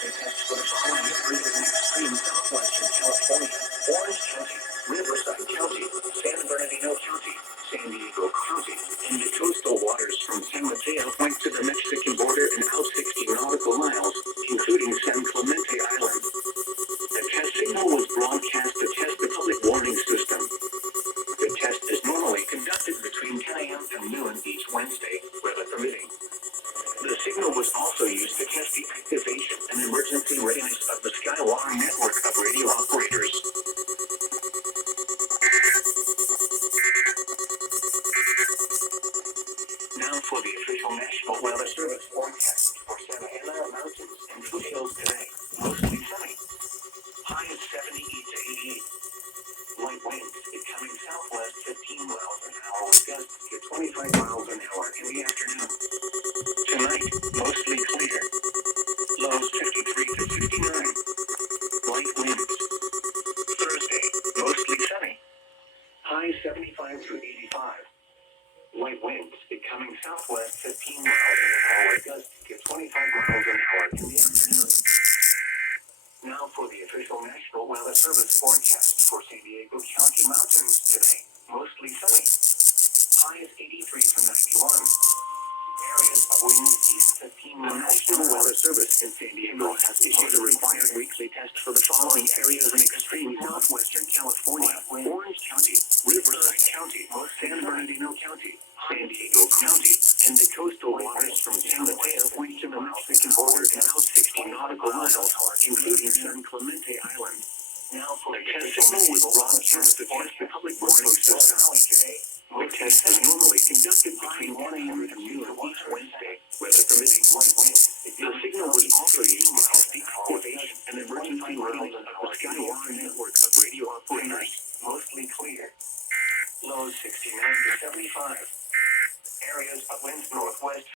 The tests for the following areas in extreme southwestern California: Orange County, Riverside County, San Bernardino County, San Diego County, and the coastal waters from San Mateo Point to the Mexican border and out 60 nautical miles, including San Clemente Island. A test signal was broadcast to test the public warning system. The test is normally conducted between 10 a.m. and noon each Wednesday, weather permitting. The signal was also used to test the activation and emergency readiness of the Skywire network of radio operators. Now for the official National Weather Service forecast for Santa Ana Mountains and foothills today. Mostly sunny. High of 70 to 88. Light winds becoming southwest 15 miles an hour with gusts to 25 miles an hour in the afternoon. Tonight, mostly clear. Lows 53 to 59. Light winds. Thursday, mostly sunny. High 75 to 85. Light winds becoming southwest 15 miles an hour with gusts to 25 miles an hour in the afternoon. Now for the official National Weather Service forecast for San Diego County Mountains today. Mostly sunny. High is 83 to 91. Areas of wind east 15 miles. The National Weather Service in San Diego has issued a required weekly test for the following areas in extreme southwestern California: Orange County, Riverside County, San Bernardino County, San Diego County, and the coastal waters from San Mateo Point to the Mexican border and out 60 nautical miles, including San Clemente Island. Now for the test signal was broadcast to test the public warning system. The test is normally conducted between 1 a.m. and noon each Wednesday, weather permitting. The signal was also used to test the activation and emergency readiness of the Skywire network of radio operators. Mostly clear. Lows 69 to 75. Areas of winds